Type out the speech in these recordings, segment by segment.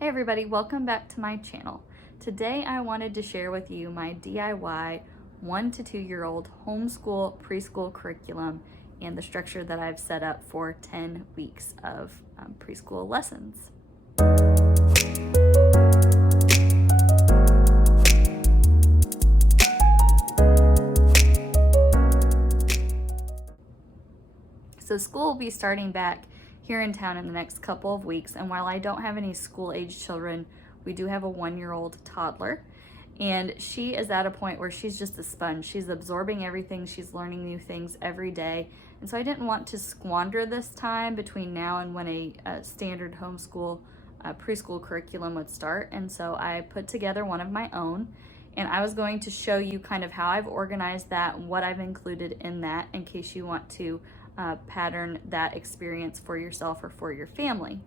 Hey everybody, welcome back to my channel. Today I wanted to share with you my DIY 1 to 2 year old homeschool preschool curriculum and the structure that I've set up for 10 weeks of preschool lessons. So school will be starting back here in town in the next couple of weeks, and while I don't have any school-age children, we do have a 1-year-old toddler, and she is at a point where she's just a sponge. She's absorbing everything, she's learning new things every day, and so I didn't want to squander this time between now and when a standard homeschool preschool curriculum would start, and so I put together one of my own, and I was going to show you kind of how I've organized that and what I've included in that in case you want to pattern that experience for yourself or for your family.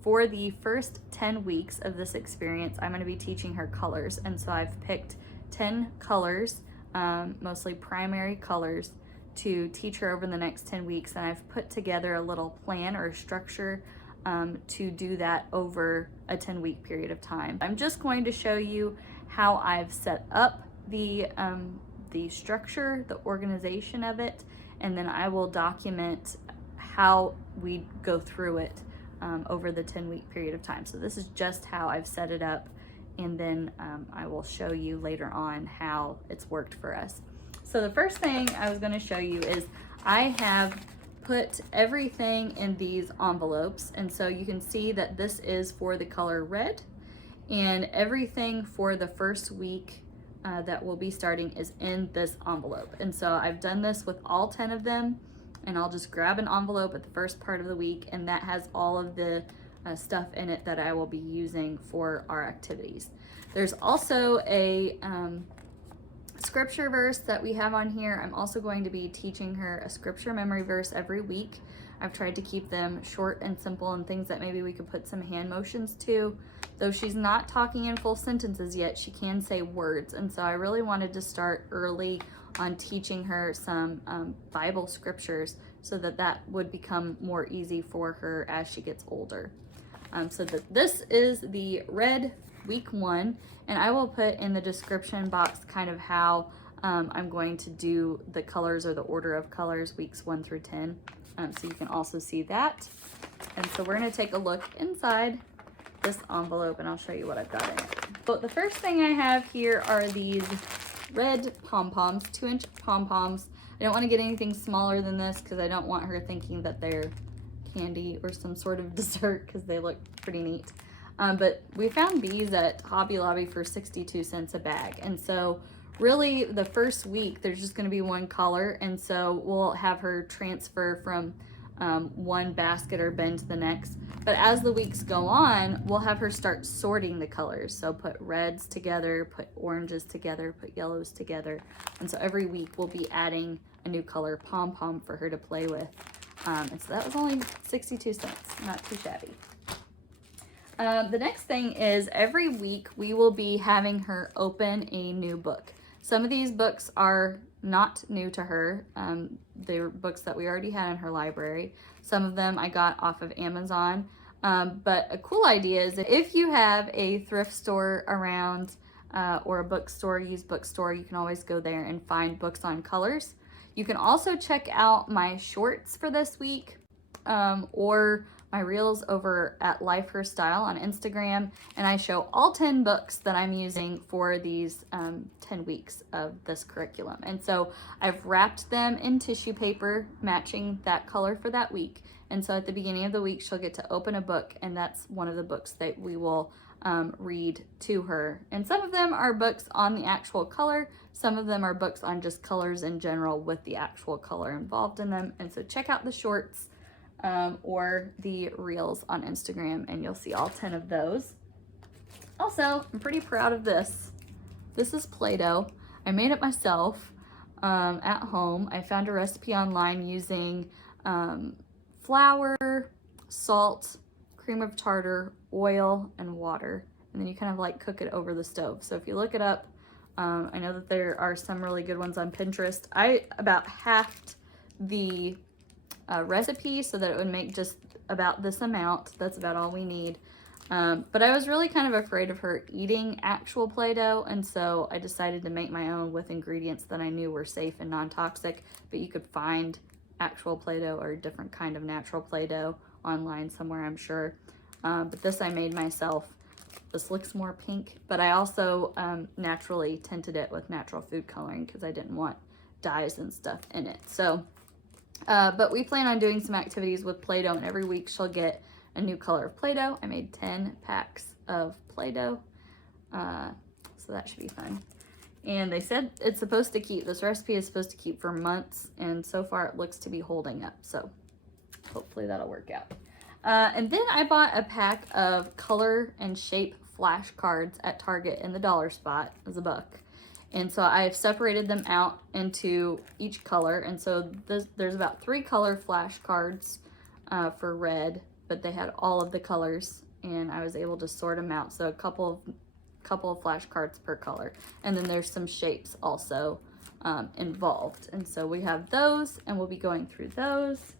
For the first 10 weeks of this experience, I'm going to be teaching her colors, and so I've picked 10 colors, mostly primary colors, to teach her over the next 10 weeks, and I've put together a little plan or a structure to do that over a 10-week period of time. I'm just going to show you how I've set up the structure, the organization of it, and then I will document how we go through it over the 10-week period of time. So this is just how I've set it up, and then I will show you later on how it's worked for us. So the first thing I was going to show you is I have put everything in these envelopes, and so you can see that this is for the color red, and everything for the first week that will be starting is in this envelope. And so I've done this with all 10 of them, and I'll just grab an envelope at the first part of the week, and that has all of the stuff in it that I will be using for our activities. There's also a scripture verse that we have on here. I'm also going to be teaching her a scripture memory verse every week. I've tried to keep them short and simple and things that maybe we could put some hand motions to. Though she's not talking in full sentences yet, she can say words, and so I really wanted to start early on teaching her some Bible scriptures so that that would become more easy for her as she gets older. So this is the red week 1, and I will put in the description box kind of how I'm going to do the colors or the order of colors weeks 1 through 10, so you can also see that. And so we're going to take a look inside this envelope, and I'll show you what I've got in it. But the first thing I have here are these red pom-poms, 2-inch pom-poms. I don't want to get anything smaller than this because I don't want her thinking that they're candy or some sort of dessert because they look pretty neat. But we found these at Hobby Lobby for 62 cents a bag, and so really the first week there's just going to be one color, and so we'll have her transfer from one basket or bin to the next. But as the weeks go on, we'll have her start sorting the colors. So put reds together, put oranges together, put yellows together. And so every week we'll be adding a new color pom-pom for her to play with. And so that was only 62 cents, not too shabby. The next thing is every week we will be having her open a new book. Some of these books are not new to her. They're books that we already had in her library. Some of them I got off of Amazon. But a cool idea is that if you have a thrift store around or a bookstore, used bookstore, you can always go there and find books on colors. You can also check out my shorts for this week or my reels over at Life Her Style on Instagram, and I show all 10 books that I'm using for these 10 weeks of this curriculum. And so I've wrapped them in tissue paper matching that color for that week, and so at the beginning of the week she'll get to open a book, and that's one of the books that we will read to her. And some of them are books on the actual color, some of them are books on just colors in general with the actual color involved in them. And so check out the shorts or the reels on Instagram, and you'll see all 10 of those. Also, I'm pretty proud of this. This is Play-Doh. I made it myself at home. I found a recipe online using flour, salt, cream of tartar, oil, and water, and then you kind of like cook it over the stove. So if you look it up, I know that there are some really good ones on Pinterest. I about halved the recipe so that it would make just about this amount. That's about all we need. But I was really kind of afraid of her eating actual Play-Doh, and so I decided to make my own with ingredients that I knew were safe and non-toxic, but you could find actual Play-Doh or a different kind of natural Play-Doh online somewhere, I'm sure. But this I made myself. This looks more pink, but I also naturally tinted it with natural food coloring because I didn't want dyes and stuff in it. So, but we plan on doing some activities with Play-Doh, and every week she'll get a new color of Play-Doh. I made 10 packs of Play-Doh, so that should be fun. And they said it's supposed to keep, this recipe is supposed to keep for months, and so far it looks to be holding up, so hopefully that'll work out. And then I bought a pack of color and shape flashcards at Target in the dollar spot. It was $1. And so I've separated them out into each color, and so there's about 3 color flashcards for red, but they had all of the colors, and I was able to sort them out. So a couple of flashcards per color, and then there's some shapes also involved. And so we have those, and we'll be going through those.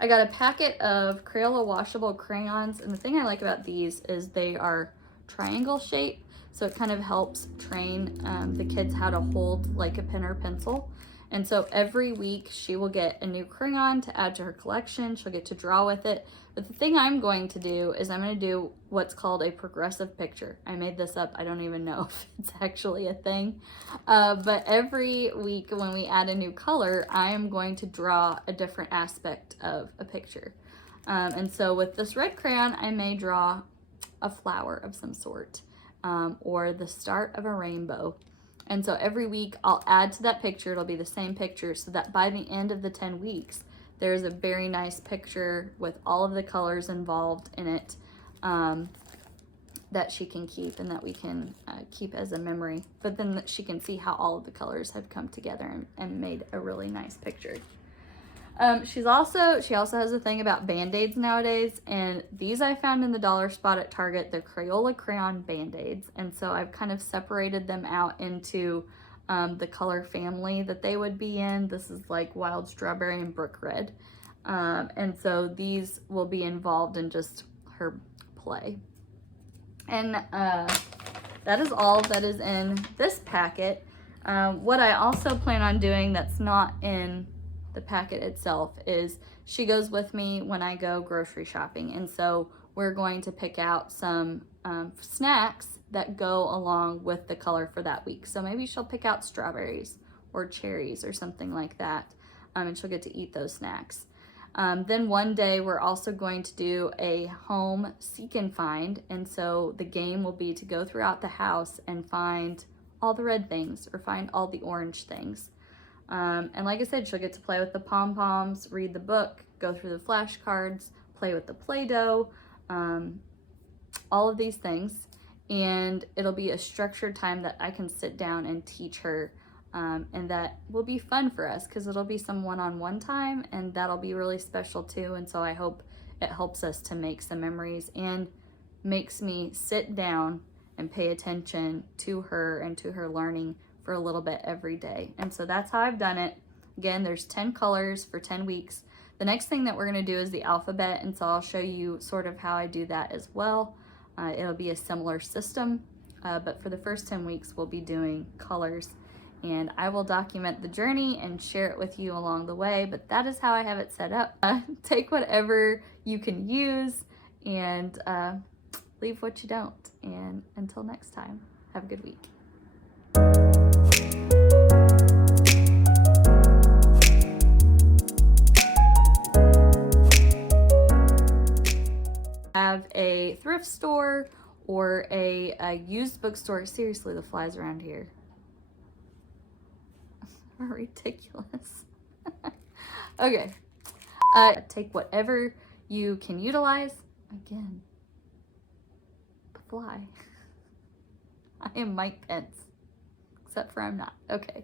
I got a packet of Crayola washable crayons, and the thing I like about these is they are triangle shaped, so it kind of helps train the kids how to hold like a pen or pencil. And so every week she will get a new crayon to add to her collection. She'll get to draw with it. But the thing I'm going to do is I'm going to do what's called a progressive picture. I made this up. I don't even know if it's actually a thing. But every week when we add a new color, I am going to draw a different aspect of a picture. And so with this red crayon, I may draw a flower of some sort, or the start of a rainbow. And so every week I'll add to that picture. It'll be the same picture, so that by the end of the 10 weeks, there's a very nice picture with all of the colors involved in it that she can keep and that we can keep as a memory. But then she can see how all of the colors have come together and made a really nice picture. She also has a thing about Band-Aids nowadays, and these I found in the dollar spot at Target. They're Crayola crayon Band-Aids, and so I've kind of separated them out into the color family that they would be in. This is like Wild Strawberry and Brook Red, and so these will be involved in just her play. And that is all that is in this packet. What I also plan on doing that's not in the packet itself is she goes with me when I go grocery shopping, and so we're going to pick out some snacks that go along with the color for that week. So maybe she'll pick out strawberries or cherries or something like that, and she'll get to eat those snacks. Then one day we're also going to do a home seek and find, and so the game will be to go throughout the house and find all the red things or find all the orange things. And like I said, she'll get to play with the pom-poms, read the book, go through the flashcards, play with the Play-Doh, all of these things. And it'll be a structured time that I can sit down and teach her, and that will be fun for us because it'll be some one-on-one time, and that'll be really special too. And so I hope it helps us to make some memories and makes me sit down and pay attention to her and to her learning for a little bit every day. And so that's how I've done it. Again, there's 10 colors for 10 weeks. The next thing that we're gonna do is the alphabet, and so I'll show you sort of how I do that as well. It'll be a similar system, but for the first 10 weeks, we'll be doing colors, and I will document the journey and share it with you along the way, but that is how I have it set up. Take whatever you can use and leave what you don't. And until next time, have a good week. Have a thrift store or a used bookstore. Seriously, the flies around here are ridiculous. Okay, take whatever you can utilize. Again, fly. I am Mike Pence, except for I'm not. Okay.